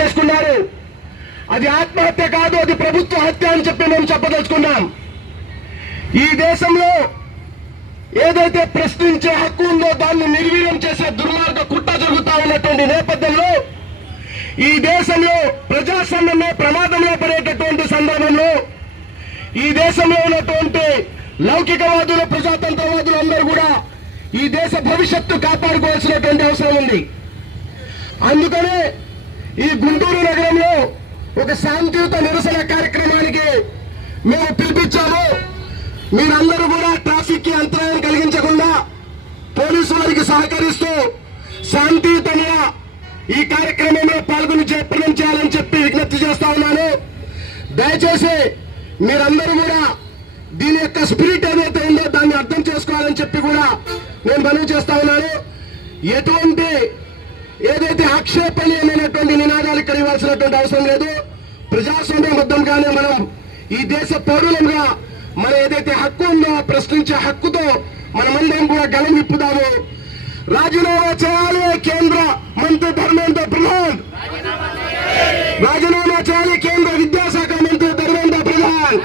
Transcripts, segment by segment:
చేసుకున్నారు. అది ఆత్మహత్య కాదు, అది ప్రభుత్వ హత్య అని చెప్పి మేము చెప్పదలుచుకున్నాం. ఈ దేశంలో ఏదైతే ప్రశ్నించే హక్కు ఉందో దాన్ని నిర్వీర్యం చేసే దుర్మార్గ కుట్ర జరుగుతా ఉన్నటువంటి నేపథ్యంలో ఈ దేశంలో ప్రజాస్వామ్యమే ప్రమాదంలో పడేటటువంటి సందర్భంలో ఈ దేశంలో ఉన్నటువంటి లౌకికవాదులు, ప్రజాతంత్రవాదులు అందరూ కూడా ఈ దేశ భవిష్యత్తు కాపాడుకోవాల్సినటువంటి అవసరం ఉంది. అందుకనే ఈ గుంటూరు నగరంలో ఒక శాంతియుత నిరసన కార్యక్రమానికి మేము పిలిపించాము. మీరందరూ కూడా ట్రాఫిక్ కి అంతరాయం కలిగించకుండా పోలీసు వారికి సహకరిస్తూ శాంతియుతంగా ఈ కార్యక్రమంలో పాల్గొని జయప్రదం చేయాలని చెప్పి విజ్ఞప్తి చేస్తా ఉన్నాను. దయచేసి మీరందరూ కూడా దీని యొక్క స్పిరిట్ ఏదైతే ఉందో దాన్ని అర్థం చేసుకోవాలని చెప్పి కూడా నేను మనవి చేస్తా ఉన్నాను. ఎటువంటి ఏదైతే ఆక్షేపణీయమైనటువంటి నినాదాలు ఇక్కడ ఇవ్వాల్సినటువంటి అవసరం లేదు. ప్రజాస్వామ్యబద్ధంగానే మనం ఈ దేశ పౌరులంగా మన ఏదైతే హక్కు ఉందో ప్రశ్నించే హక్కుతో మనమందరం కూడా గలం విప్పుదాము. రాజీనామా చేయాలి కేంద్ర మంత్రి ధర్మేంద్ర ప్రధాన్, రాజీనామా చేయాలి కేంద్ర విద్యాశాఖ మంత్రి ధర్మేంద్ర ప్రధాన్,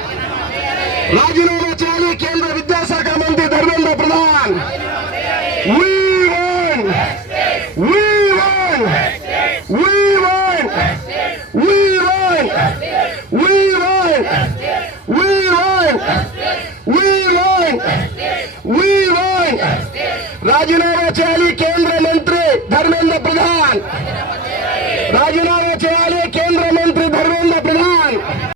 రాజీనామా చేయాలి కేంద్ర విద్యాశాఖ మంత్రి Dharmendra Pradhan. We won! We won! We won! We won! We won! We won! We won! We won! రాజీనామా